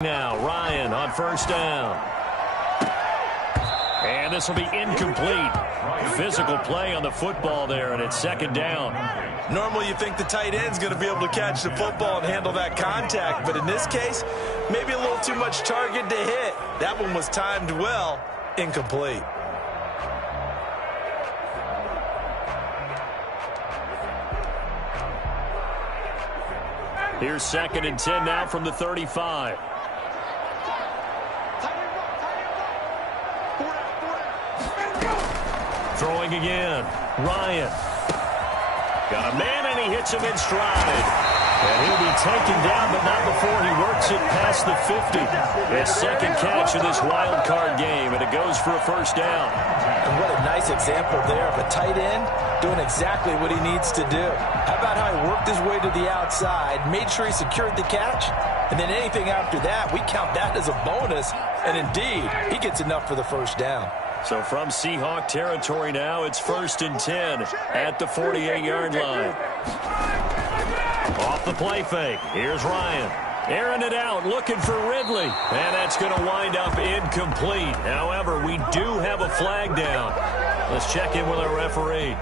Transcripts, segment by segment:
Now, Ryan on first down. And this will be incomplete. Physical play on the football there, and it's second down. Normally you think the tight end's going to be able to catch the football and handle that contact, but in this case, maybe a little too much target to hit. That one was timed well, incomplete. Here's second and 10 now from the 35. Throwing again. Ryan. Got a man, and he hits him in stride. And he'll be taken down, but not before he works it past the 50. His second catch of this wild card game, and it goes for a first down. And what a nice example there of a tight end doing exactly what he needs to do. How about how he worked his way to the outside, made sure he secured the catch, and then anything after that, we count that as a bonus. And indeed, he gets enough for the first down. So from Seahawk territory now, it's first and 10 at the 48-yard line. Off the play fake. Here's Ryan. Airing it out, looking for Ridley. And that's going to wind up incomplete. However, we do have a flag down. Let's check in with our referee.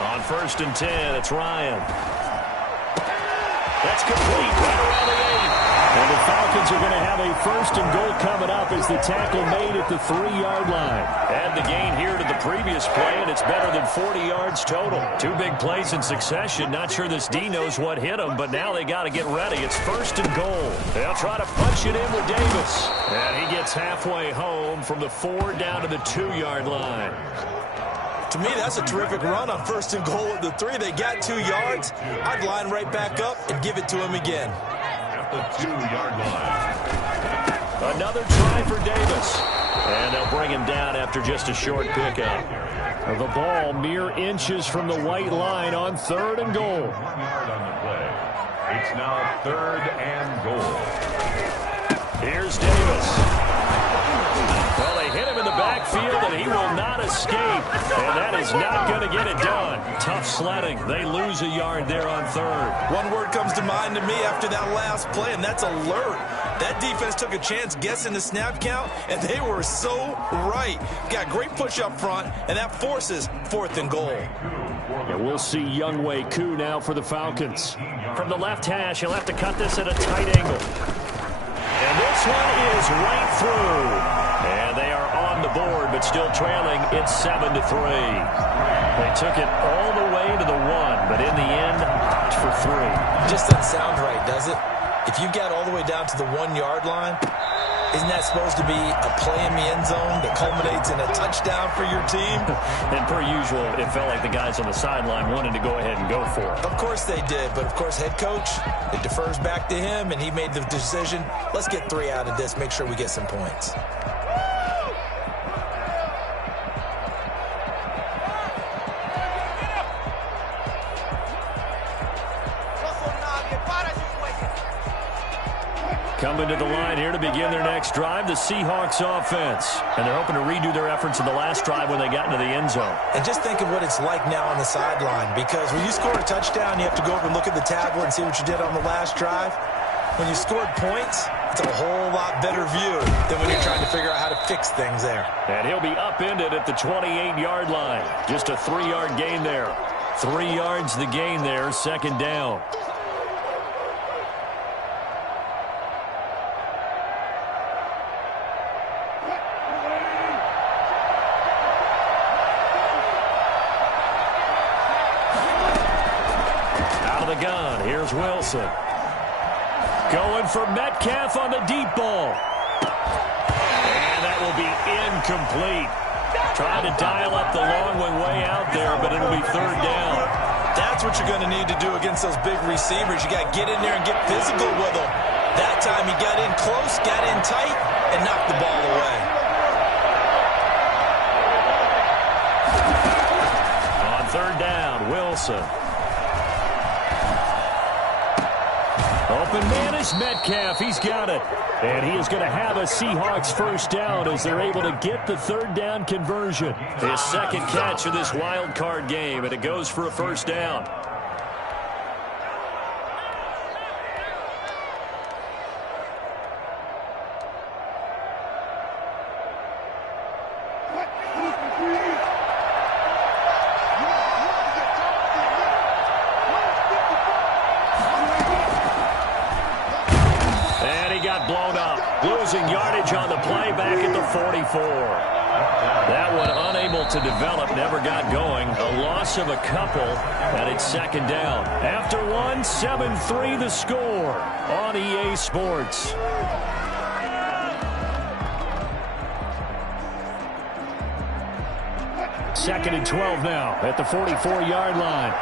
On first and 10, it's Ryan. That's complete right around the 8. And the Falcons are going to have a first and goal coming up as the tackle made at the 3-yard line. Add the gain here to the previous play, and it's better than 40 yards total. Two big plays in succession. Not sure this D knows what hit him, but now they got to get ready. It's first and goal. They'll try to punch it in with Davis. And he gets halfway home from the 4 down to the 2-yard line. To me, that's a terrific run on first and goal at the 3. They got 2 yards. I'd line right back up and give it to him again. The 2-yard line. Another try for Davis. And they'll bring him down after just a short pickup. The ball mere inches from the white line on 3rd and goal. 1 yard on the play. It's now 3rd and goal. Here's Davis. Well, they hit him in the backfield, and he will not escape. And that is not going to get it done. Tough sledding. They lose a yard there on 3rd. One word comes to mind to me after that last play, and that's alert. That defense took a chance guessing the snap count, and they were so right. Got great push up front, and that forces 4th and goal. And we'll see Younghoe Koo now for the Falcons. From the left hash, he'll have to cut this at a tight angle. And this one is right through. And they are on the board, but still trailing. It's 7-3. They took it all the way to the 1, but in the end, for 3. Just doesn't sound right, does it? If you got all the way down to the 1-yard line, isn't that supposed to be a play in the end zone that culminates in a touchdown for your team? And per usual, it felt like the guys on the sideline wanted to go ahead and go for it. Of course they did, but of course head coach, it defers back to him, and he made the decision. Let's get 3 out of this, make sure we get some points. Coming to the line here to begin their next drive, the Seahawks offense. And they're hoping to redo their efforts in the last drive when they got into the end zone. And just think of what it's like now on the sideline, because when you score a touchdown, you have to go over and look at the tablet and see what you did on the last drive. When you scored points, it's a whole lot better view than when you're trying to figure out how to fix things there. And he'll be upended at the 28-yard line. Just a 3-yard gain there. 3 yards the gain there, second down. Gun. Here's Wilson. Going for Metcalf on the deep ball. And that will be incomplete. Trying to dial up the long one way out there, but it'll be 3rd down. That's what you're going to need to do against those big receivers. You got to get in there and get physical with them. That time he got in close, got in tight, and knocked the ball away. On 3rd down, Wilson. Open man is Metcalf. He's got it. And he is going to have a Seahawks first down as they're able to get the third down conversion. His second catch of this wild card game, and it goes for a first down. Blown up, losing yardage on the play back at the 44. That one unable to develop, never got going. A loss of a couple, and it's second down. After one, 7-3 the score on EA Sports. Second and 12 now at the 44-yard line.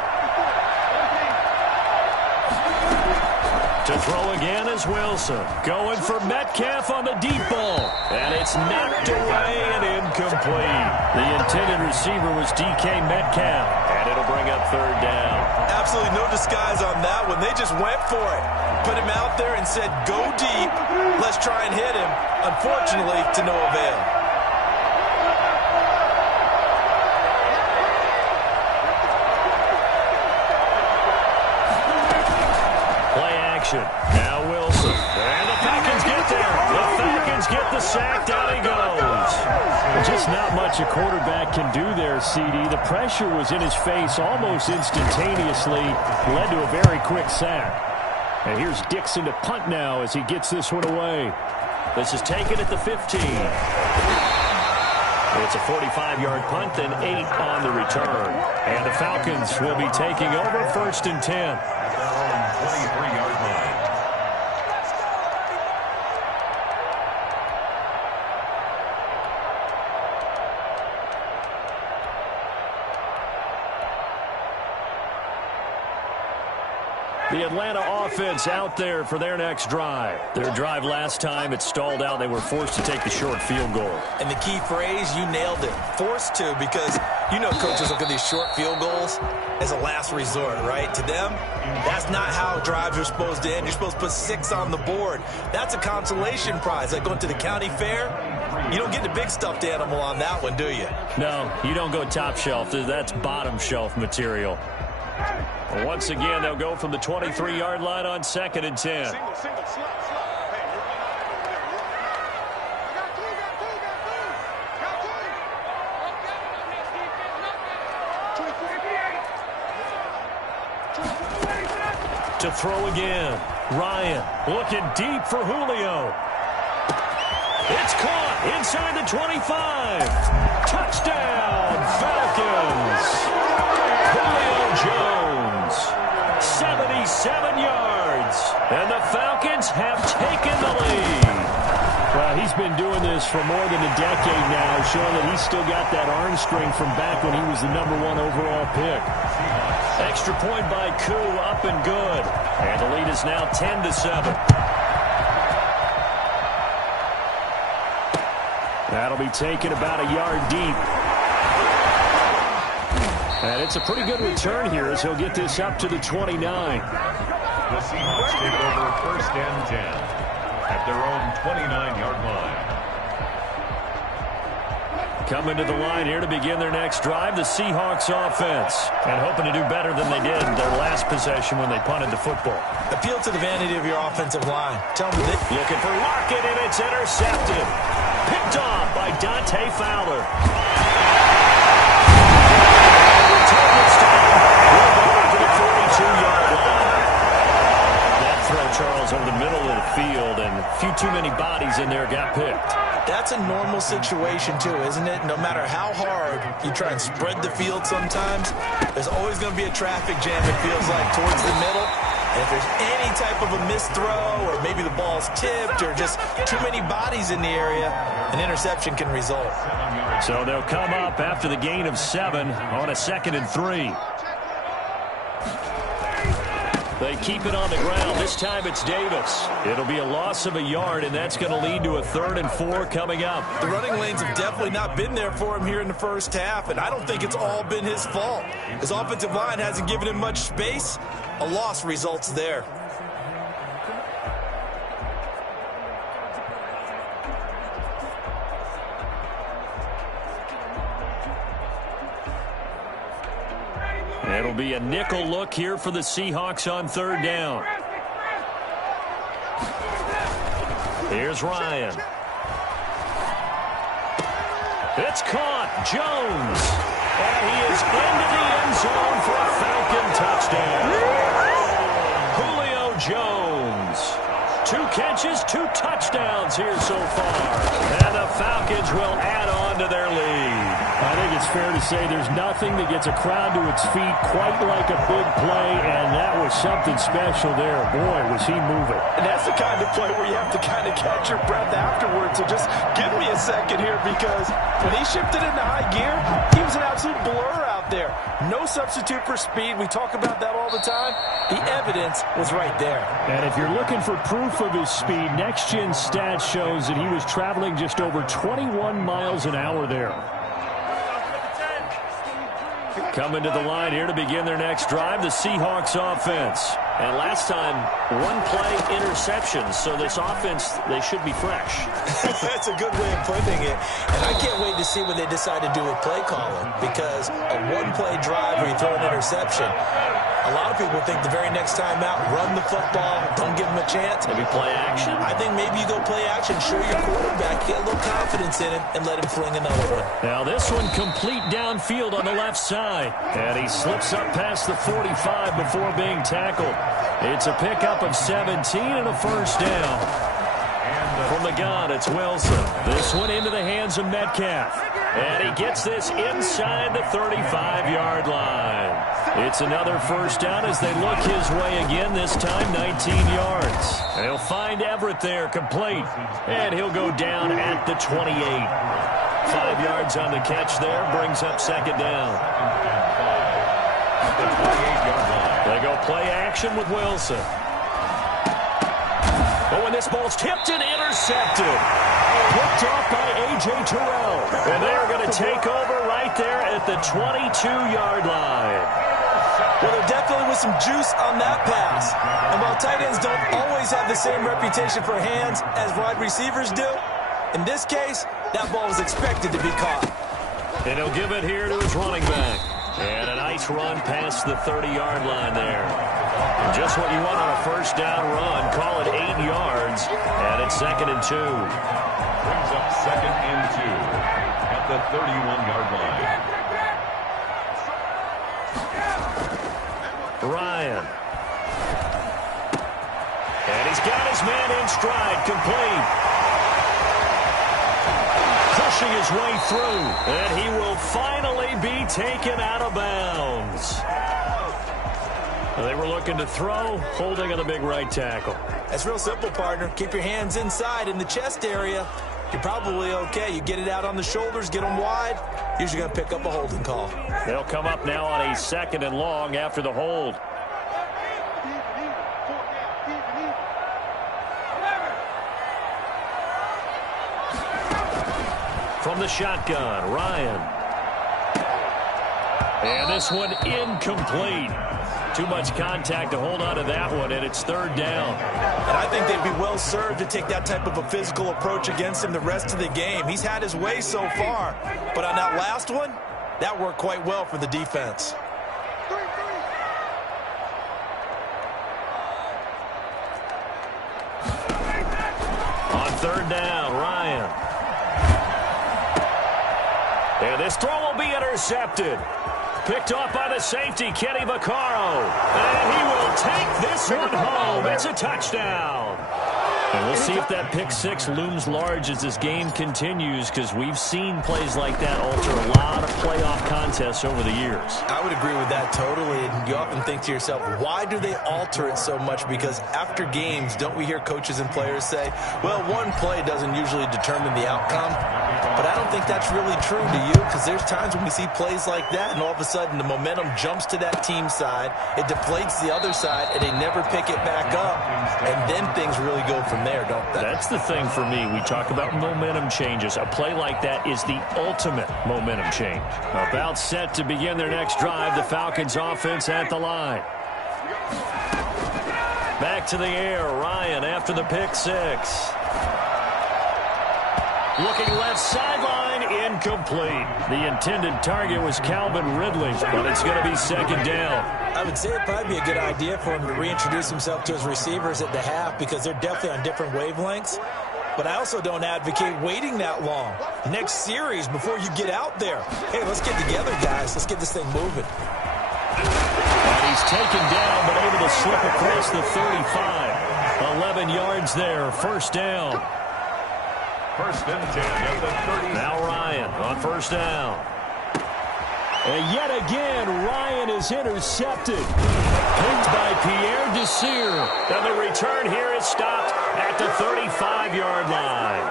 To throw again is Wilson. Going for Metcalf on the deep ball. And it's knocked away and incomplete. The intended receiver was DK Metcalf. And it'll bring up third down. Absolutely no disguise on that one. They just went for it. Put him out there and said, go deep. Let's try and hit him. Unfortunately, to no avail. Now Wilson. And the Falcons get there. The Falcons get the sack. Down he goes. Just not much a quarterback can do there, CD. The pressure was in his face almost instantaneously. Led to a very quick sack. And here's Dixon to punt now as he gets this one away. This is taken at the 15. It's a 45-yard punt, then 8 on the return. And the Falcons will be taking over first and 10. 23-yard line. The Atlanta offense out there for their next drive. Their drive last time, it stalled out. They were forced to take the short field goal. And the key phrase, you nailed it. Forced to, because you know coaches look at these short field goals as a last resort, right? To them, that's not how drives are supposed to end. You're supposed to put 6 on the board. That's a consolation prize. Like going to the county fair, you don't get the big stuffed animal on that one, do you? No, you don't go top shelf. That's bottom shelf material. Once again, they'll go from the 23-yard line on second and 10. To throw again. Ryan looking deep for Julio. It's caught inside the 25. Touchdown, Falcons. Julio Jones, 77 yards, and the Falcons have taken the lead. Well, he's been doing this for more than a decade now, showing that he's still got that arm strength from back when he was the #1 overall pick. Extra point by Koo, up and good, and the lead is now 10-7. That'll be taken about a yard deep. And it's a pretty good return here as he'll get this up to the 29. The Seahawks take over first and 10 at their own 29-yard line. Coming to the line here to begin their next drive, the Seahawks offense. And hoping to do better than they did in their last possession when they punted the football. Appeal to the vanity of your offensive line. Tell them that. Looking for Lockett, and it's intercepted. Picked off by Dante Fowler. Charles over the middle of the field, and a few too many bodies in there got picked. That's a normal situation too, isn't it? No matter how hard you try and spread the field sometimes, there's always going to be a traffic jam, it feels like, towards the middle. And if there's any type of a missed throw, or maybe the ball's tipped, or just too many bodies in the area, an interception can result. So they'll come up after the gain of 7 on a 2nd and 3. They keep it on the ground. This time it's Davis. It'll be a loss of a yard, and that's going to lead to a 3rd and 4 coming up. The running lanes have definitely not been there for him here in the first half, and I don't think it's all been his fault. His offensive line hasn't given him much space. A loss results there. It'll be a nickel look here for the Seahawks on third down. Here's Ryan. It's caught. Jones. And he is into the end zone for a Falcon touchdown. Julio Jones. 2 catches, 2 touchdowns here so far. And the Falcons will add on to their lead. I think it's fair to say there's nothing that gets a crowd to its feet quite like a big play, and that was something special there. Boy, was he moving. And that's the kind of play where you have to kind of catch your breath afterwards. So just give me a second here, because when he shifted into high gear, he was an absolute blur out there. No substitute for speed. We talk about that all the time. The evidence was right there. And if you're looking for proof of his speed, Next Gen Stats shows that he was traveling just over 21 miles an hour there. Coming to the line here to begin their next drive, the Seahawks offense. And last time, 1 play interception, so this offense, they should be fresh. That's a good way of putting it. And I can't wait to see what they decide to do with play calling, because a 1-play drive where you throw an interception, a lot of people think the very next time out, run the football, don't give them a chance. Maybe play action? I think maybe you go play action, show your quarterback, get a little confidence in him, and let him fling another one. Now this one complete downfield on the left side. And he slips up past the 45 before being tackled. It's a pickup of 17 and a first down. From the gun, it's Wilson. This one into the hands of Metcalf. And he gets this inside the 35-yard line. It's another first down as they look his way again, this time 19 yards. And he'll find Everett there, complete. And he'll go down at the 28. 5 yards on the catch there, brings up second down. The 28-yard line. They go play action with Wilson. But when this ball's tipped and intercepted. Picked off by A.J. Terrell. And they're going to take over right there at the 22-yard line. Well, there definitely was some juice on that pass. And while tight ends don't always have the same reputation for hands as wide receivers do, in this case, that ball was expected to be caught. And he'll give it here to his running back. And a nice run past the 30-yard line there. And just what you want on a first down run. Call it 8 yards. And it's 2nd and 2. Brings up 2nd and 2 at the 31-yard line. Ryan. And he's got his man in stride, complete. Pushing his way through, and he will finally be taken out of bounds. They were looking to throw, holding on the big right tackle. That's real simple, partner. Keep your hands inside in the chest area. You're probably okay. You get it out on the shoulders, get them wide. Usually going to pick up a holding call. They'll come up now on a 2nd and long after the hold. From the shotgun, Ryan. And this one incomplete. Too much contact to hold on to that one, and it's 3rd down. And I think they'd be well served to take that type of a physical approach against him the rest of the game. He's had his way so far, but on that last one, that worked quite well for the defense. On 3rd down, Ryan. And this throw will be intercepted. Picked off by the safety, Kenny Vaccaro. And he will take this one home. It's a touchdown. And we'll see if that pick six looms large as this game continues, because we've seen plays like that alter a lot of playoff contests over the years. I would agree with that totally. And you often think to yourself, why do they alter it so much? Because after games, don't we hear coaches and players say, well, one play doesn't usually determine the outcome. But I don't think that's really true to you, because there's times when we see plays like that, and all of a sudden the momentum jumps to that team side, it deflates the other side, and they never pick it back up, and then things really go from there, don't they? That's the thing for me. We talk about momentum changes. A play like that is the ultimate momentum change. About set to begin their next drive, the Falcons offense at the line. Back to the air, Ryan after the pick six. Looking left sideline, incomplete. The intended target was Calvin Ridley, but it's going to be second down. I would say it'd probably be a good idea for him to reintroduce himself to his receivers at the half because they're definitely on different wavelengths. But I also don't advocate waiting that long. Next series before you get out there. Hey, let's get together, guys. Let's get this thing moving. And he's taken down, but able to slip across the 35. 11 yards there, first down. First and 10 at the 30. Now Ryan on first down. And yet again, Ryan is intercepted. Picked by Pierre Desir. And the return here is stopped at the 35-yard line.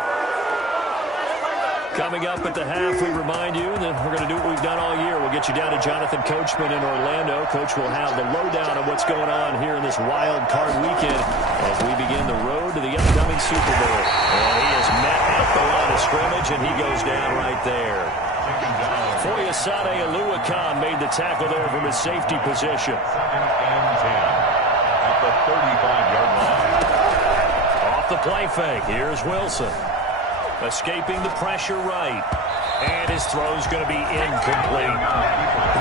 Coming up at the half, we remind you that we're going to do what we've done all year. We'll get you down to Jonathan Coachman in Orlando. Coach will have the lowdown on what's going on here in this wild card weekend as we begin the road to the upcoming Super Bowl. And he is met at the line of scrimmage, and he goes down right there. Foyesade Aluakan made the tackle there from his safety position. Second and 10 at the 35-yard line. Off the play fake, here's Wilson. Escaping the pressure right. And his throw's going to be incomplete.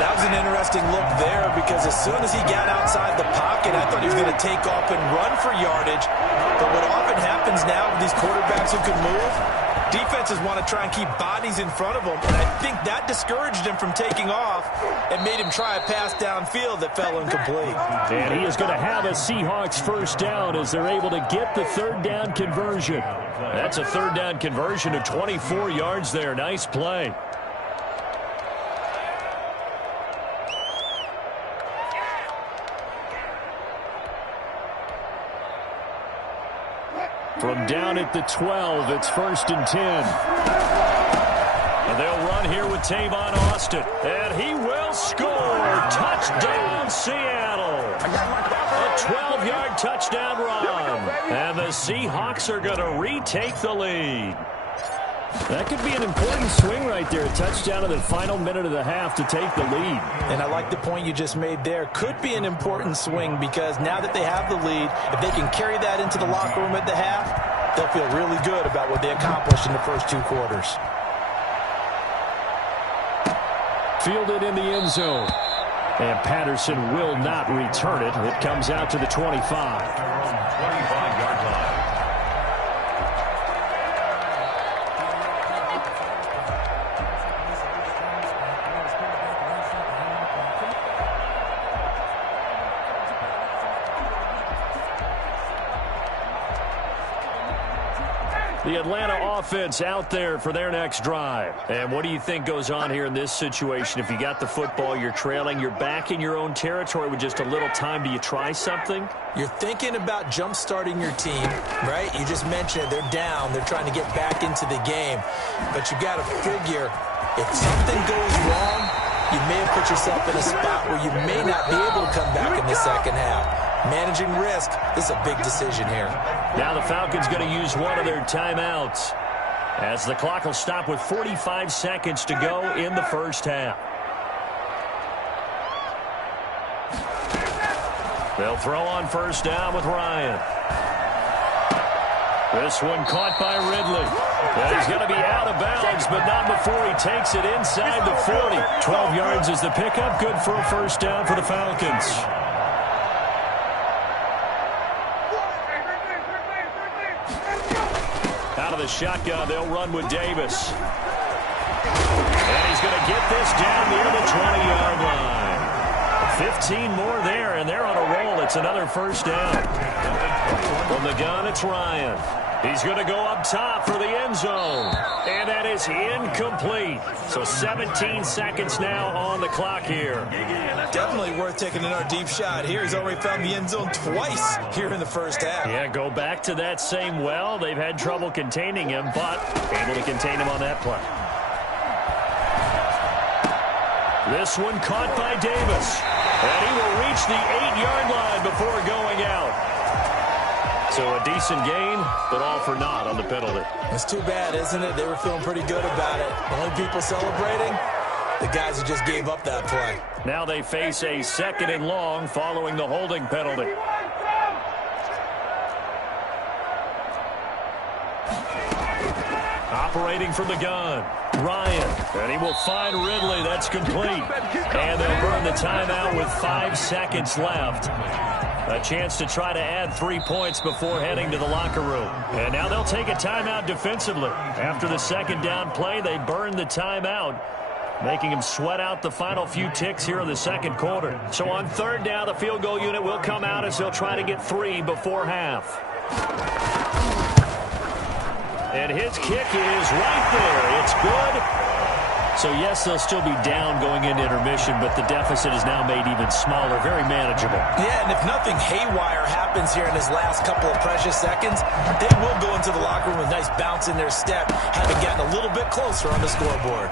That was an interesting look there because as soon as he got outside the pocket, I thought he was going to take off and run for yardage. But what often happens now with these quarterbacks who can move, defenses want to try and keep bodies in front of them. And I think that discouraged him from taking off and made him try a pass downfield that fell incomplete. And he is going to have a Seahawks first down as they're able to get the third down conversion. That's a third down conversion of 24 yards there. Nice play. From down at the 12, it's first and 10. And they'll run here with Tavon Austin. And he will score. Touchdown, Seattle. A 12-yard touchdown run. And the Seahawks are going to retake the lead. That could be an important swing right there. A touchdown in the final minute of the half to take the lead. And I like the point you just made there. Could be an important swing because now that they have the lead, if they can carry that into the locker room at the half, they'll feel really good about what they accomplished in the first two quarters. Fielded in the end zone. And Patterson will not return it. It comes out to the 25. 25-yard line. The Atlanta offense out there for their next drive. And what do you think goes on here in this situation? If you got the football, you're trailing, you're back in your own territory with just a little time. Do you try something? You're thinking about jump-starting your team, right? You just mentioned it. They're down. They're trying to get back into the game. But you got to figure if something goes wrong, you may have put yourself in a spot where you may not be able to come back in the second half. Managing risk, this is a big decision here. Now the Falcons going to use one of their timeouts as the clock will stop with 45 seconds to go in the first half. They'll throw on first down with Ryan. This one caught by Ridley. And he's going to be out of bounds, but not before he takes it inside the 40. 12 yards is the pickup. Good for a first down for the Falcons. Out of the shotgun, they'll run with Davis. And he's going to get this down near the 20-yard line. 15 more there, and they're on a roll. It's another first down. From the gun, it's Ryan. He's going to go up top for the end zone. And that is incomplete. So 17 seconds now on the clock here. Definitely worth taking another deep shot here. He's already found the end zone twice here in the first half. Yeah, go back to that same well. They've had trouble containing him, but able to contain him on that play. This one caught by Davis. And he will reach the 8-yard line before going out. So a decent gain, but all for naught on the penalty. It's too bad, isn't it? They were feeling pretty good about it. Only people celebrating, the guys who just gave up that play. Now they face a second and long following the holding penalty. operating from the gun. Ryan, and he will find Ridley. That's complete. And they'll burn the timeout with 5 seconds left. A chance to try to add 3 points before heading to the locker room. And now they'll take a timeout defensively. After the second down play, they burn the timeout, making him sweat out the final few ticks here in the second quarter. So on third down, the field goal unit will come out as they'll try to get 3 before half. And his kick is right there. It's good. So, yes, they'll still be down going into intermission, but the deficit is now made even smaller, very manageable. Yeah, and if nothing haywire happens here in his last couple of precious seconds, they will go into the locker room with a nice bounce in their step, having gotten a little bit closer on the scoreboard.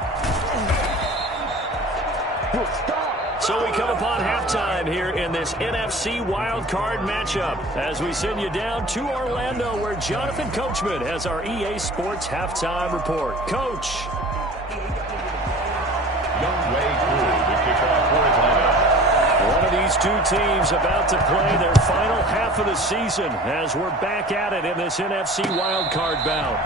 So we come upon halftime here in this NFC wildcard matchup as we send you down to Orlando where Jonathan Coachman has our EA Sports halftime report. Coach. One of these two teams about to play their final half of the season as we're back at it in this NFC wildcard bout.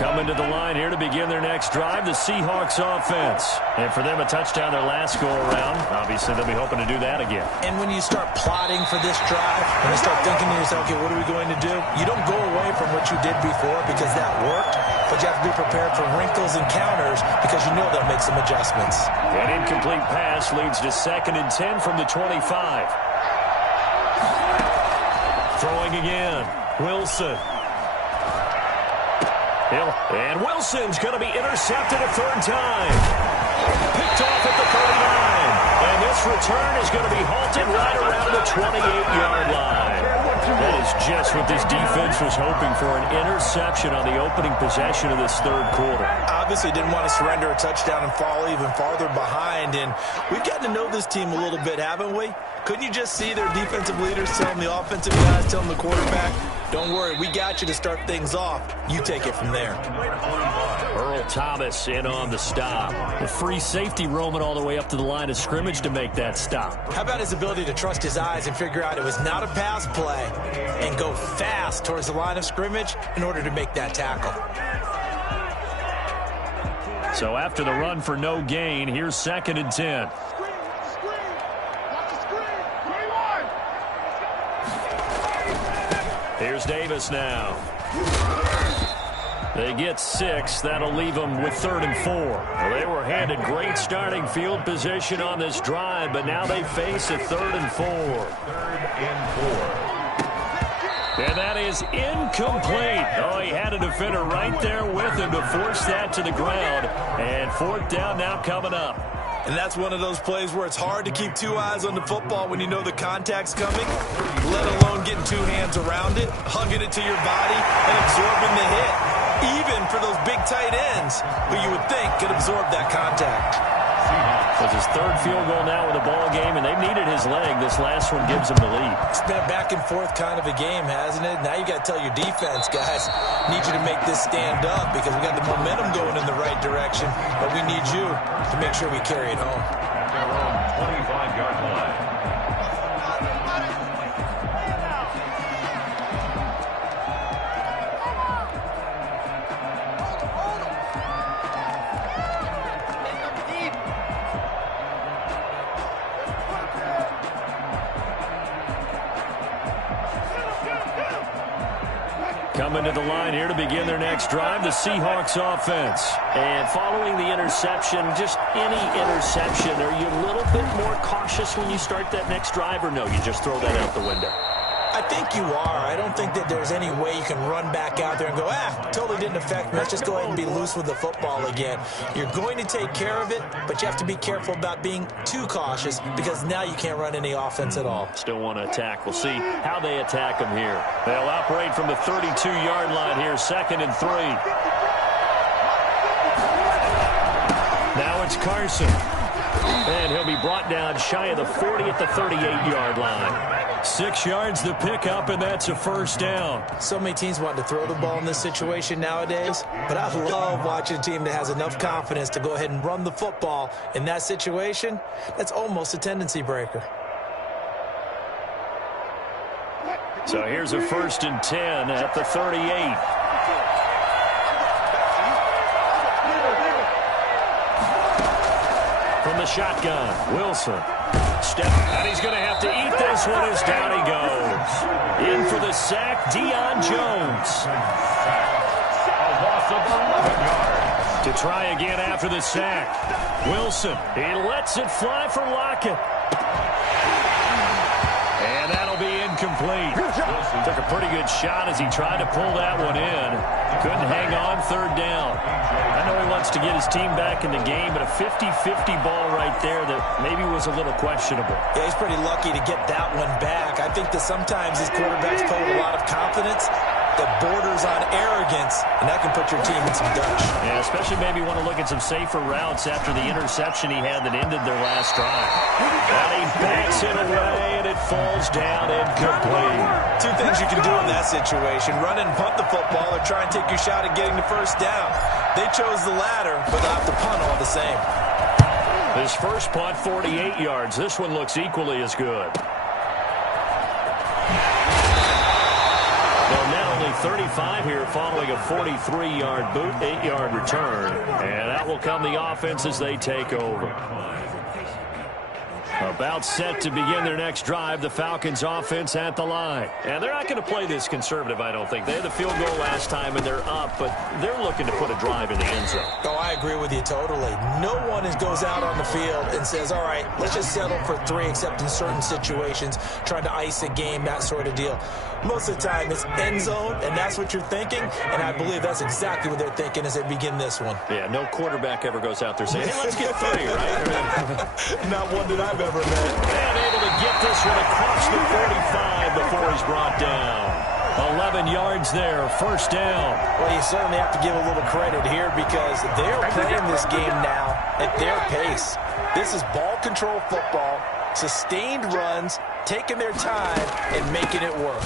Coming to the line here to begin their next drive, the Seahawks offense. And for them, a touchdown their last go-around. Obviously, they'll be hoping to do that again. And when you start plotting for this drive, when you start thinking to yourself, okay, what are we going to do? You don't go away from what you did before because that worked, but you have to be prepared for wrinkles and counters because you know they'll make some adjustments. An incomplete pass leads to 2nd and 10 from the 25. Throwing again. Wilson. And Wilson's going to be intercepted a 3rd time. Picked off at the 39. And this return is going to be halted right around the 28-yard line. That is just what this defense was hoping for, an interception on the opening possession of this 3rd quarter. Obviously didn't want to surrender a touchdown and fall even farther behind. And we've gotten to know this team a little bit, haven't we? Couldn't you just see their defensive leaders telling the offensive guys, telling the quarterback, don't worry, we got you to start things off. You take it from there. Earl Thomas in on the stop. The free safety roaming all the way up to the line of scrimmage to make that stop. How about his ability to trust his eyes and figure out it was not a pass play and go fast towards the line of scrimmage in order to make that tackle. So after the run for no gain, here's 2nd and 10. Here's Davis now. They get 6. That'll leave them with 3rd and 4. Well, they were handed great starting field position on this drive, but now they face a 3rd and 4. 3rd and 4. And that is incomplete. Oh, he had a defender right there with him to force that to the ground. And 4th down now coming up. And that's one of those plays where it's hard to keep 2 eyes on the football when you know the contact's coming, let alone getting 2 hands around it, hugging it to your body, and absorbing the hit. Even for those big tight ends who you would think could absorb that contact. It's his 3rd field goal now in the ball game, and they've needed his leg. This last one gives them the lead. It's been a back and forth kind of a game, hasn't it? Now you got to tell your defense, guys, need you to make this stand up because we got the momentum going in the right direction, but we need you to make sure we carry it home. Their own 25-yard line. Coming to the line here to begin their next drive, the Seahawks offense. And following the interception, just any interception, are you a little bit more cautious when you start that next drive, or no, you just throw that out the window? I think you are. I don't think that there's any way you can run back out there and go, totally didn't affect me. Let's just go ahead and be loose with the football again. You're going to take care of it, but you have to be careful about being too cautious because now you can't run any offense at all. Still want to attack. We'll see how they attack them here. They'll operate from the 32-yard line here, 2nd and 3. Now it's Carson. And he'll be brought down shy of the 40 at the 38-yard line. 6 yards the pickup, and that's a first down. So many teams want to throw the ball in this situation nowadays, but I love watching a team that has enough confidence to go ahead and run the football. In that situation, that's almost a tendency breaker. So here's a 1st and 10 at the 38. From the shotgun, Wilson. Step, and he's going to have to eat this one as down he goes. In for the sack, Deion Jones. A loss of 11 yards. To try again after the sack. Wilson, he lets it fly for Lockett. And that'll be incomplete. Took a pretty good shot as he tried to pull that one in. Couldn't hang on, 3rd down. I know he wants to get his team back in the game, but a 50-50 ball right there that maybe was a little questionable. Yeah, he's pretty lucky to get that one back. I think that sometimes these quarterbacks play with a lot of confidence that borders on arrogance, and that can put your team in some dutch. Yeah, especially maybe want to look at some safer routes after the interception he had that ended their last drive. And he backs it away, and it falls down incomplete. 2 things you can do in that situation: run and punt the football, or try and take your shot at getting the first down. They chose the latter, but they'll have to punt all the same. His first punt, 48 yards. This one looks equally as good. Well, now only 35 here following a 43-yard boot, 8-yard return. And that will come the offense as they take over. About set to begin their next drive, the Falcons offense at the line. And they're not going to play this conservative, I don't think. They had the field goal last time, and they're up, but they're looking to put a drive in the end zone. Oh, I agree with you totally. No one goes out on the field and says, all right, let's just settle for 3, except in certain situations, trying to ice a game, that sort of deal. Most of the time, it's end zone, and that's what you're thinking, and I believe that's exactly what they're thinking as they begin this one. Yeah, no quarterback ever goes out there saying, hey, let's get 3, right? Not one that I've ever met. And able to get this one across the 45 before he's brought down. 11 yards there, first down. Well, you certainly have to give a little credit here because they're playing this game now at their pace. This is ball control football, sustained runs, taking their time, and making it work.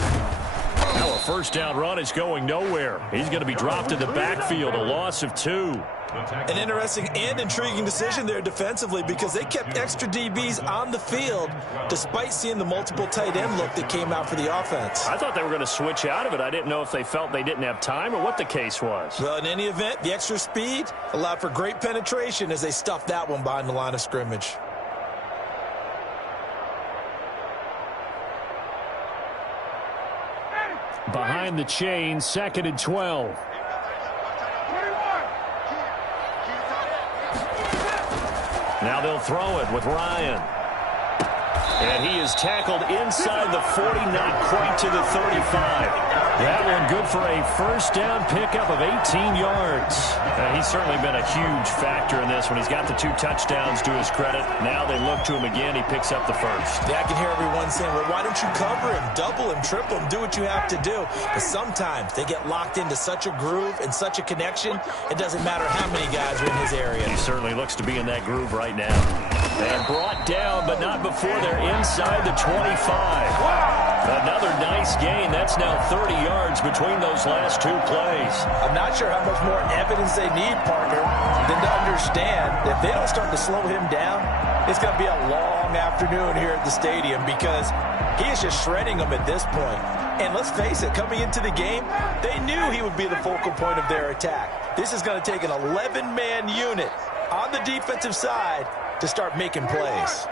Now a first down run is going nowhere. He's going to be dropped in the backfield, a loss of 2. An interesting and intriguing decision there defensively because they kept extra DBs on the field despite seeing the multiple tight end look that came out for the offense. I thought they were going to switch out of it. I didn't know if they felt they didn't have time or what the case was. Well, in any event, the extra speed allowed for great penetration as they stuffed that one behind the line of scrimmage. Behind the chain, 2nd and 12. Now they'll throw it with Ryan. And he is tackled inside the 40, not quite to the 35. That one good for a first down pickup of 18 yards. He's certainly been a huge factor in this one. He's got the 2 touchdowns to his credit. Now they look to him again. He picks up the first. Yeah, I can hear everyone saying, well, why don't you cover him, double him, triple him, do what you have to do. But sometimes they get locked into such a groove and such a connection, it doesn't matter how many guys are in his area. He certainly looks to be in that groove right now. And brought down, but not before they're inside the 25. Another nice gain. That's now 30 yards between those last 2 plays. I'm not sure how much more evidence they need, partner, than to understand that if they don't start to slow him down, it's going to be a long afternoon here at the stadium because he is just shredding them at this point. And let's face it, coming into the game, they knew he would be the focal point of their attack. This is going to take an 11-man unit on the defensive side to start making plays.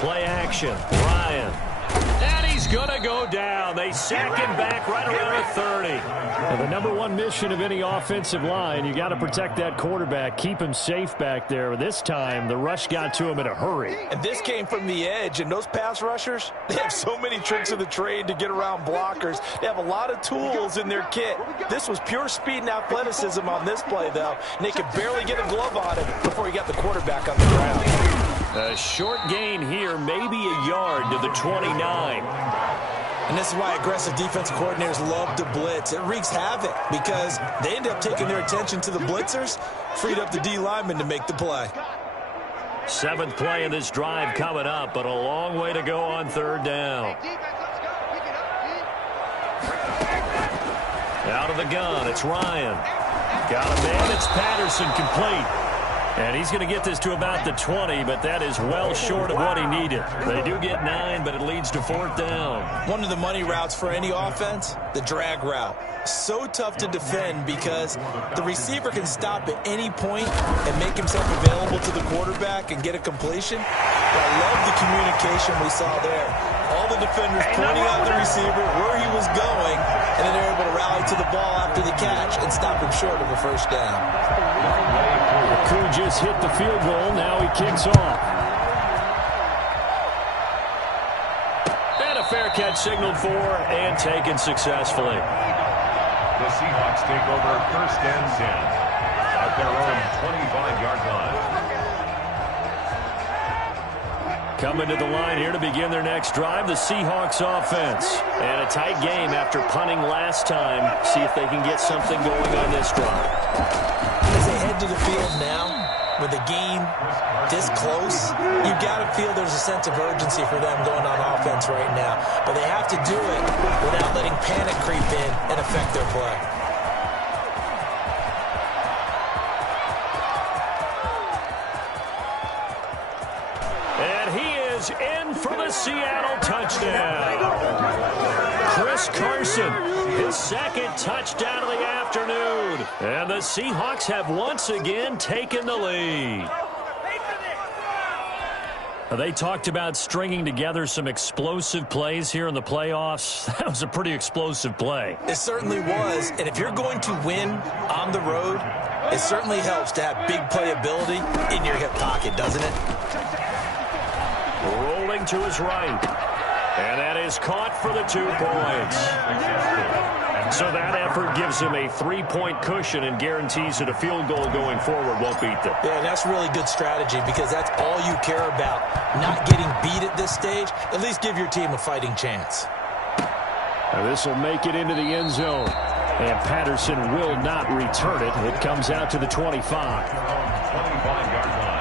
Play action. Ryan. And he's going to go down. They sack him back right around the 30. Well, the number 1 mission of any offensive line, you got to protect that quarterback, keep him safe back there. This time, the rush got to him in a hurry. And this came from the edge, and those pass rushers, they have so many tricks of the trade to get around blockers. They have a lot of tools in their kit. This was pure speed and athleticism on this play, though, and they could barely get a glove on him before he got the quarterback on the ground. A short gain here, maybe a yard to the 29. And this is why aggressive defensive coordinators love to blitz. It wreaks havoc because they end up taking their attention to the blitzers, freed up the D lineman to make the play. 7th play of this drive coming up, but a long way to go on 3rd down. Out of the gun, it's Ryan. Got a man, it's Patterson, complete. And he's going to get this to about the 20, but that is well short of what he needed. They do get 9, but it leads to 4th down. One of the money routes for any offense, the drag route. So tough to defend because the receiver can stop at any point and make himself available to the quarterback and get a completion. But I love the communication we saw there. All the defenders pointing out the receiver, where he was going, and then they're able to rally to the ball after the catch and stop him short of a 1st down. Koo just hit the field goal. Now he kicks off. And a fair catch signaled for and taken successfully. The Seahawks take over 1st and 10 at their own 25-yard line. Coming to the line here to begin their next drive, the Seahawks offense. And a tight game after punting last time. See if they can get something going on this drive. As they head to the field now, with the game this close, you got to feel there's a sense of urgency for them going on offense right now. But they have to do it without letting panic creep in and affect their play. And he is in for the Seattle touchdown. Chris Carson, his 2nd touchdown of the afternoon. And the Seahawks have once again taken the lead. They talked about stringing together some explosive plays here in the playoffs. That was a pretty explosive play. It certainly was. And if you're going to win on the road, it certainly helps to have big playability in your hip pocket, doesn't it? Rolling to his right. And that is caught for the 2 points. So that effort gives him a 3-point cushion and guarantees that a field goal going forward won't beat them. Yeah, and that's really good strategy because that's all you care about. Not getting beat at this stage. At least give your team a fighting chance. Now this will make it into the end zone. And Patterson will not return it. It comes out to the 25. 25-yard line.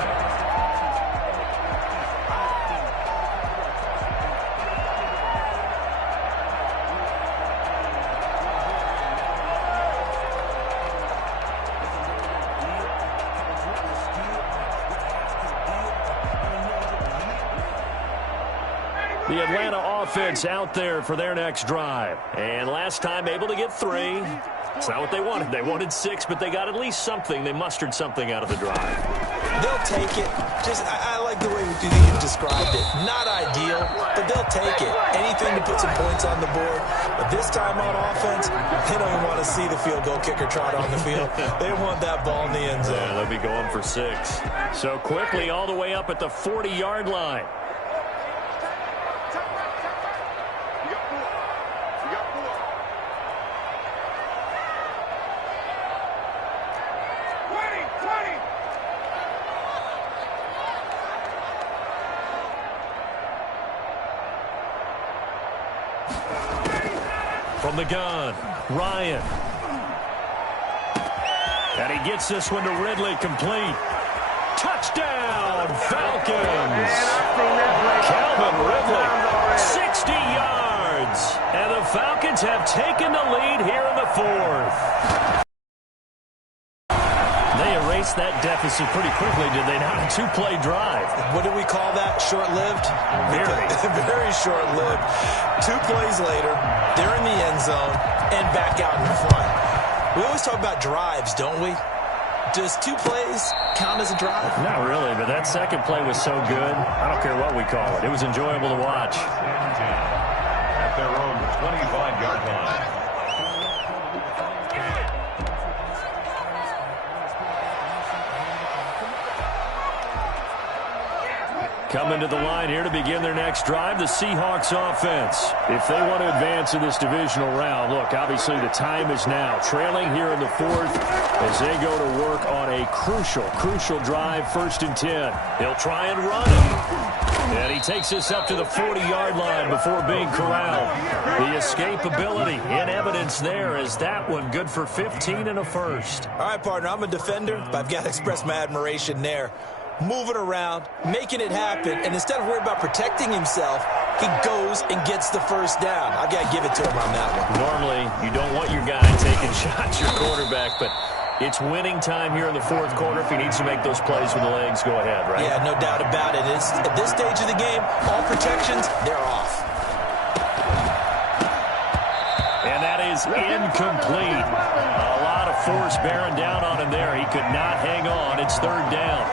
The Atlanta offense out there for their next drive. And last time able to get 3. It's not what they wanted. They wanted 6, but they got at least something. They mustered something out of the drive. They'll take it. I like the way you described it. Not ideal, but they'll take it. Anything to put some points on the board. But this time on offense, they don't even want to see the field goal kicker trot on the field. They want that ball in the end zone. Yeah, they'll be going for 6. So quickly all the way up at the 40-yard line. From the gun, Ryan. And he gets this one to Ridley, complete. Touchdown, Falcons. Calvin Ridley, 60 yards. And the Falcons have taken the lead here in the 4th. They erased that deficit pretty quickly, did they not? A 2-play drive. What do we call that? Short-lived? Very. Very short-lived. 2 plays later, they're in the end zone and back out in front. We always talk about drives, don't we? Does 2 plays count as a drive? Not really, but that second play was so good. I don't care what we call it. It was enjoyable to watch. At their own 25-yard line. Coming to the line here to begin their next drive, the Seahawks offense. If they want to advance in this divisional round, look, obviously the time is now. Trailing here in the 4th as they go to work on a crucial drive, 1st and 10. He'll try and run it. And he takes this up to the 40-yard line before being corralled. The escapability in evidence there as that one good for 15 and a first. All right, partner, I'm a defender, but I've got to express my admiration there. Moving around, making it happen, and instead of worrying about protecting himself, he goes and gets the first down. I've got to give it to him on that one. Normally, you don't want your guy taking shots, your quarterback, but it's winning time here in the fourth quarter. If he needs to make those plays with the legs, go ahead, right? Yeah, no doubt about it. At this stage of the game, all protections, they're off. And that is incomplete. A lot of force bearing down on him there. He could not hang on. It's third down.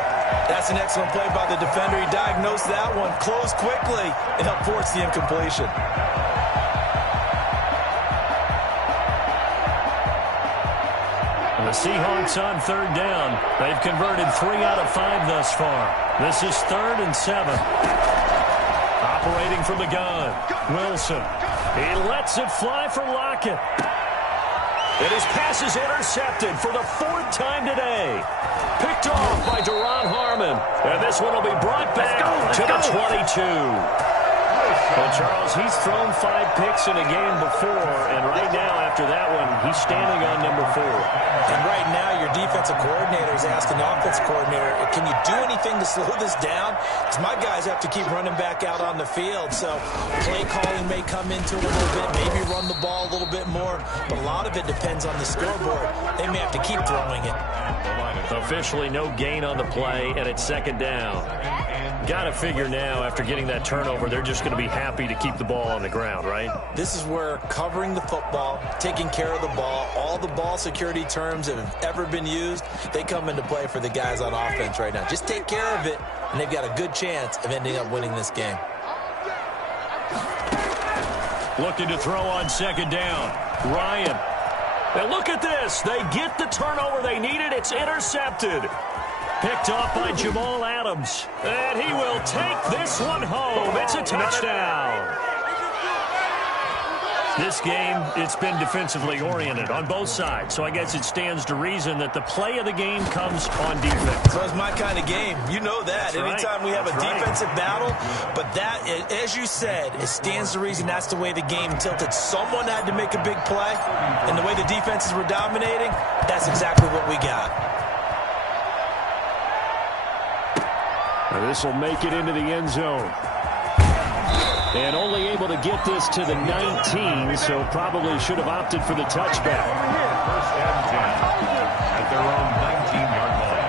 That's an excellent play by the defender. He diagnosed that one, closed quickly, and helped force the incompletion. The Seahawks on third down. They've converted 3 out of 5 thus far. This is 3rd and 7. Operating from the gun. Wilson. He lets it fly for Lockett. And his pass is intercepted for the 4th time today. Picked off by Duron Harmon. And this one will be brought back to the 22. Well, Charles, he's thrown 5 picks in a game before, and right now, after that one, he's standing on number 4. And right now, your defensive coordinator is asking the offensive coordinator, can you do anything to slow this down? Because my guys have to keep running back out on the field, so play calling may come into it a little bit, maybe run the ball a little bit more, but a lot of it depends on the scoreboard. They may have to keep throwing it. Officially no gain on the play, and it's 2nd down. Got to figure now, after getting that turnover, they're just going to be happy to keep the ball on the ground, right? This is where covering the football, taking care of the ball, all the ball security terms that have ever been used, they come into play for the guys on offense right now. Just take care of it, and they've got a good chance of ending up winning this game. Looking to throw on 2nd down. Ryan. And look at this. They get the turnover they needed. It's intercepted. Picked off by Jamal Adams. And he will take this one home. It's a touchdown. This game, it's been defensively oriented on both sides. So I guess it stands to reason that the play of the game comes on defense. So it's my kind of game. You know that. Anytime we have a defensive battle. But that, as you said, it stands to reason that's the way the game tilted. Someone had to make a big play. And the way the defenses were dominating, that's exactly what we got. Now this will make it into the end zone. And only able to get this to the 19, so probably should have opted for the touchback. 1st and 10 at their own 19-yard line.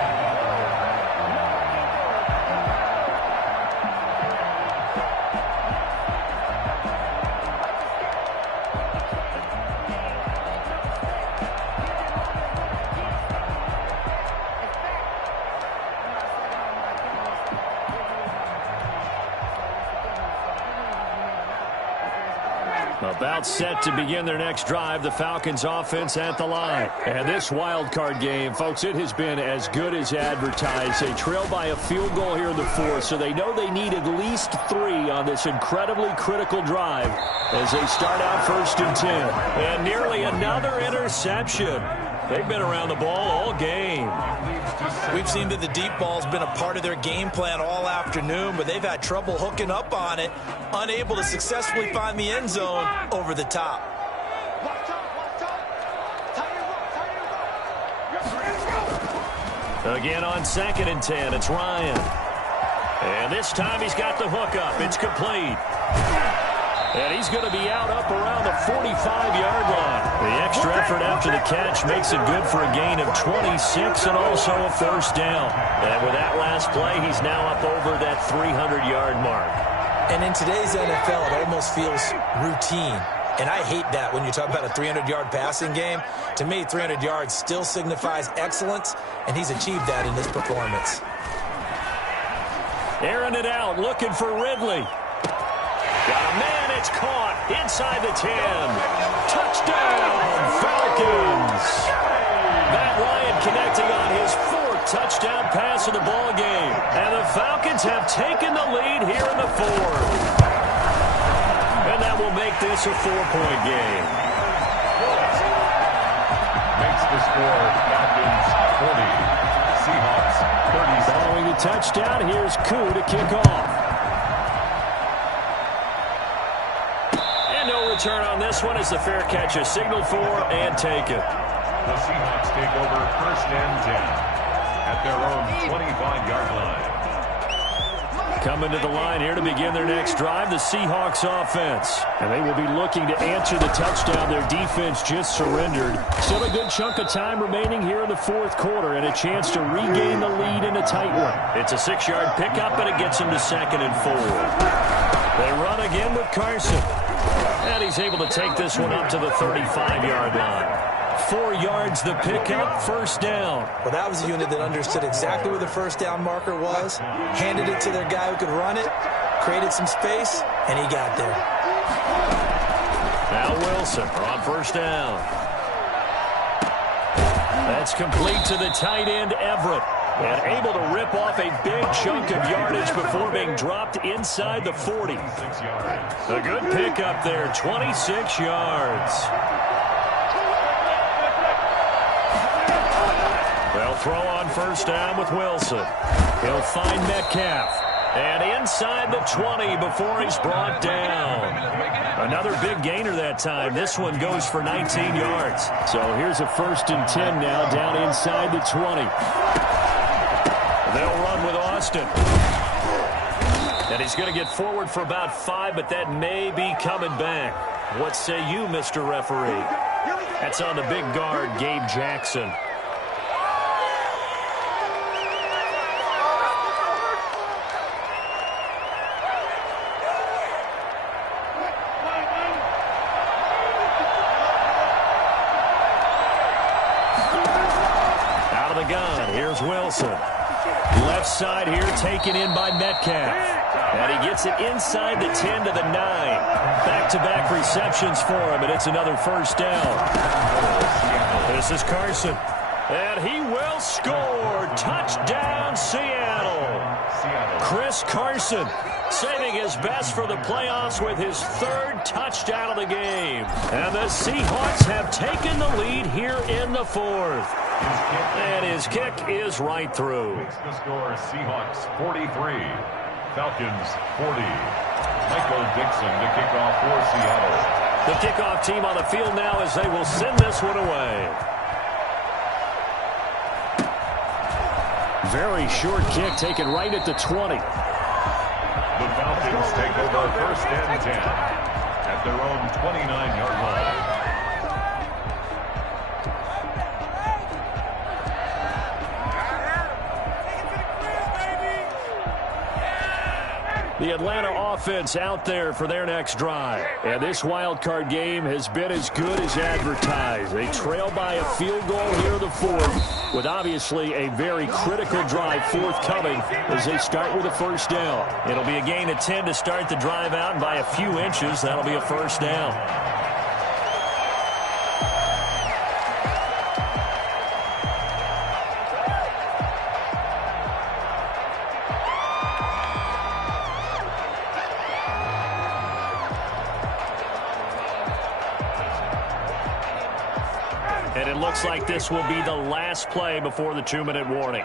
About set to begin their next drive, the Falcons offense at the line. And this wild card game, folks, it has been as good as advertised. They trail by a field goal here in the 4th, so they know they need at least 3 on this incredibly critical drive as they start out 1st and 10. And nearly another interception. They've been around the ball all game. We've seen that the deep ball's been a part of their game plan all afternoon, but they've had trouble hooking up on it, unable to successfully find the end zone over the top. Again on 2nd and 10, it's Ryan. And this time he's got the hook up. It's complete. And he's going to be out up around the 45-yard line. The extra effort after the catch makes it good for a gain of 26 and also a 1st down. And with that last play, he's now up over that 300-yard mark. And in today's NFL, it almost feels routine. And I hate that when you talk about a 300-yard passing game. To me, 300 yards still signifies excellence, and he's achieved that in this performance. Airing it out, looking for Ridley. Got a man, it's caught inside the 10. Touchdown, Falcons. Matt Ryan connecting on his 4th touchdown pass of the ball game. And the Falcons have taken the lead here in the 4th. And that will make this a 4-point game. Makes the score Falcons 40, Seahawks 30. Following the touchdown, here's Koo to kick off. return on this one as the fair catch is signaled for and taken. The Seahawks take over 1st and 10 at their own 25-yard line. Coming to the line here to begin their next drive, the Seahawks offense. And they will be looking to answer the touchdown their defense just surrendered. Still a good chunk of time remaining here in the 4th quarter and a chance to regain the lead in a tight one. It's a 6-yard pickup, and it gets them to 2nd and 4. They run again with Carson. And he's able to take this one up to the 35-yard line. 4 yards the pickup, 1st down. Well, that was a unit that understood exactly where the 1st down marker was, handed it to their guy who could run it, created some space, and he got there. Now Wilson on 1st down. That's complete to the tight end, Everett. And able to rip off a big chunk of yardage before being dropped inside the 40. A good pickup there, 26 yards. They'll throw on 1st down with Wilson. He'll find Metcalf. And inside the 20 before he's brought down. Another big gainer that time. This one goes for 19 yards. So here's a 1st and 10 now down inside the 20. They'll run with Austin. And he's going to get forward for about 5, but that may be coming back. What say you, Mr. Referee? That's on the big guard, Gabe Jackson. Out of the gun, here's Wilson. Left side here taken in by Metcalf. And he gets it inside the 10 to the 9. Back-to-back receptions for him, and it's another 1st down. This is Carson. And he will score. Touchdown, Seattle. Chris Carson saving his best for the playoffs with his 3rd touchdown of the game. And the Seahawks have taken the lead here in the 4th. And his kick is right through. The score, Seahawks 43, Falcons 40. Michael Dixon to kick off for Seattle. The kickoff team on the field now as they will send this one away. Very short kick taken right at the 20. The Falcons take over 1st and 10 at their own 29-yard line. The Atlanta offense out there for their next drive. And this wild card game has been as good as advertised. They trail by a field goal here in the 4th, with obviously a very critical drive forthcoming as they start with a 1st down. It'll be a gain of 10 to start the drive out, and by a few inches, that'll be a 1st down. And it looks like this will be the last play before the 2-minute warning.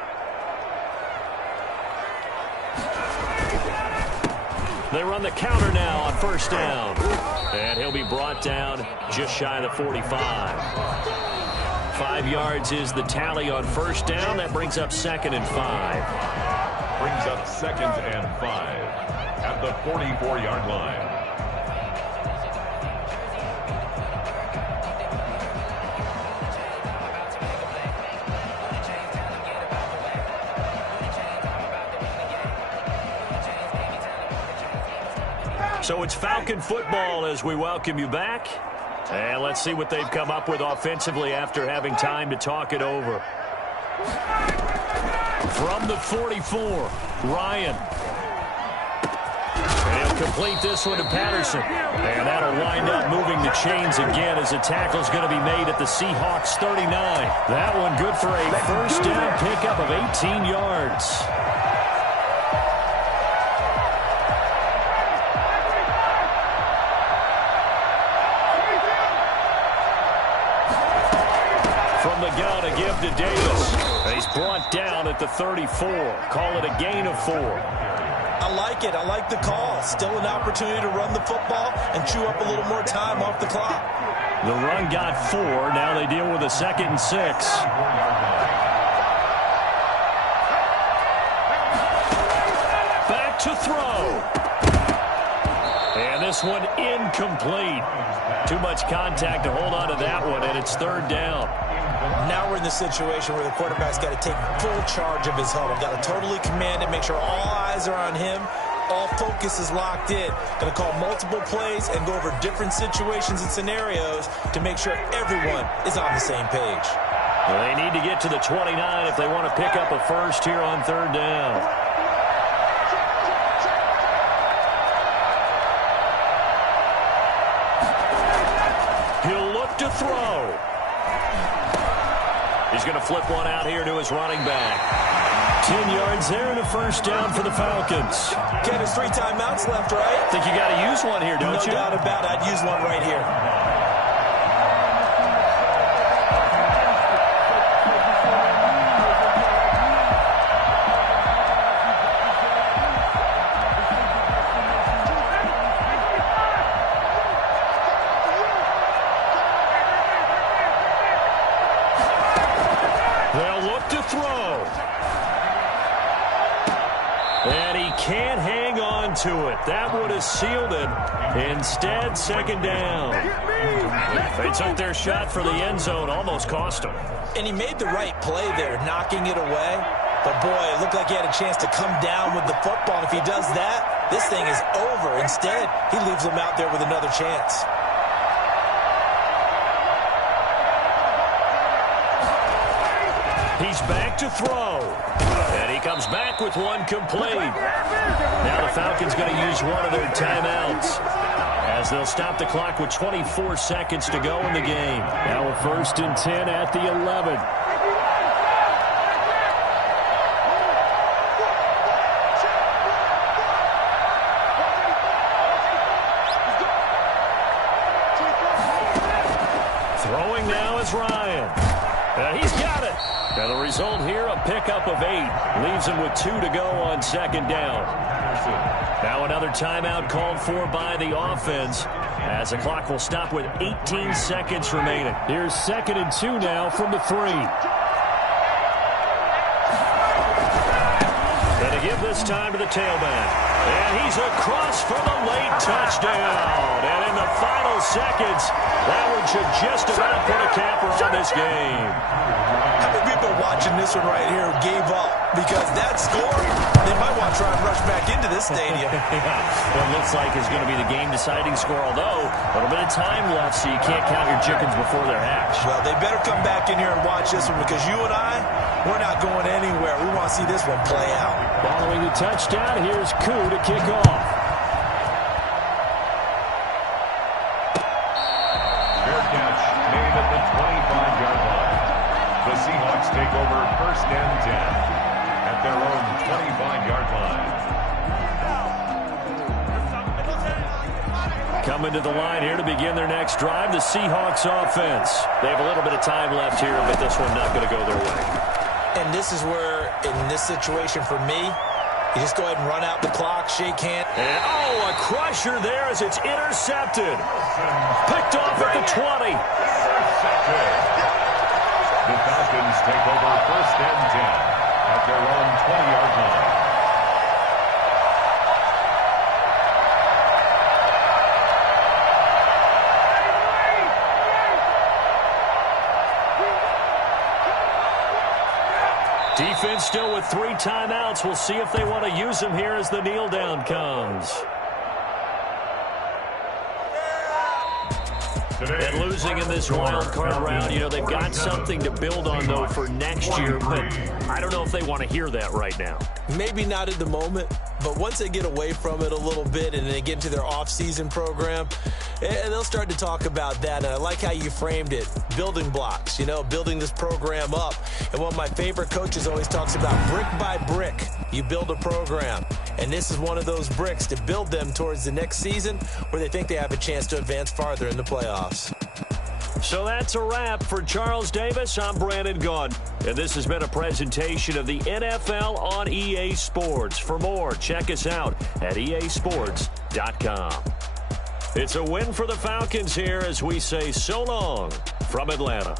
They run the counter now on 1st down. And he'll be brought down just shy of the 45. 5 yards is the tally on 1st down. That brings up 2nd and 5. Brings up 2nd and 5 at the 44-yard line. So it's Falcon football as we welcome you back. And let's see what they've come up with offensively after having time to talk it over. From the 44, Ryan. And he'll complete this one to Patterson. And that'll wind up moving the chains again as a tackle's going to be made at the Seahawks 39. That one good for a 1st down pickup of 18 yards. From the gun, a give to Davis. He's brought down at the 34. Call it a gain of 4. I like it. I like the call. Still an opportunity to run the football and chew up a little more time off the clock. The run got 4. Now they deal with a 2nd and 6. Back to throw. And this one incomplete. Too much contact to hold on to that one, and it's 3rd down. Now we're in the situation where the quarterback's got to take full charge of his huddle. Got to totally command it, make sure all eyes are on him. All focus is locked in. Going to call multiple plays and go over different situations and scenarios to make sure everyone is on the same page. Well, they need to get to the 29 if they want to pick up a first here on 3rd down. He'll look to throw. He's going to flip one out here to his running back. 10 yards there and a first down for the Falcons. Okay, there's 3 timeouts left, right? Think you got to use one here, don't you? No doubt about it. I'd use one right here. They'll look to throw. And he can't hang on to it. That would have sealed it. Instead, 2nd down. They took their shot for the end zone. Almost cost them. And he made the right play there, knocking it away. But, boy, it looked like he had a chance to come down with the football. And if he does that, this thing is over. Instead, he leaves him out there with another chance. He's back to throw. And he comes back with one complete. Now the Falcons going to use one of their timeouts as they'll stop the clock with 24 seconds to go in the game. Now a 1st and 10 at the 11. Throwing now is Ryan. And he's got it. Now the result here, a pickup of 8. Leaves him with 2 to go on 2nd down. Now another timeout called for by the offense as the clock will stop with 18 seconds remaining. Here's 2nd and 2 now from the 3. Going to give this time to the tailback. And he's across for the late touchdown. And in the final seconds, that one should just about put a capper on this game. How many people watching this one right here gave up? Because that score, they might want to try and rush back into this stadium. Well, it looks like it's going to be the game-deciding score, although a little bit of time left, so you can't count your chickens before they're hatched. Well, they better come back in here and watch this one because you and I, we're not going anywhere. We want to see this one play out. Following the touchdown, here's Koo to kick off. Fair catch made at the 25-yard line. The Seahawks take over 1st and 10 at their own 25-yard line. Coming to the line here to begin their next drive, the Seahawks offense. They have a little bit of time left here, but this one not going to go their way. And this is where, in this situation for me, you just go ahead and run out the clock, shake hands. And, oh, a crusher there as it's intercepted. Picked off at the 20. The Falcons take over 1st and 10 at their own 20-yard line. Defense still with 3 timeouts. We'll see if they want to use them here as the kneel down comes. And losing in this wild card round, you know, they've got something to build on, though, for next year. But I don't know if they want to hear that right now. Maybe not at the moment, but once they get away from it a little bit and they get into their off-season program, they'll start to talk about that. And I like how you framed it, building blocks, you know, building this program up. And one of my favorite coaches always talks about brick by brick, you build a program. And this is one of those bricks to build them towards the next season where they think they have a chance to advance farther in the playoffs. So that's a wrap for Charles Davis. I'm Brandon Gaudin. And this has been a presentation of the NFL on EA Sports. For more, check us out at easports.com. It's a win for the Falcons here as we say so long from Atlanta.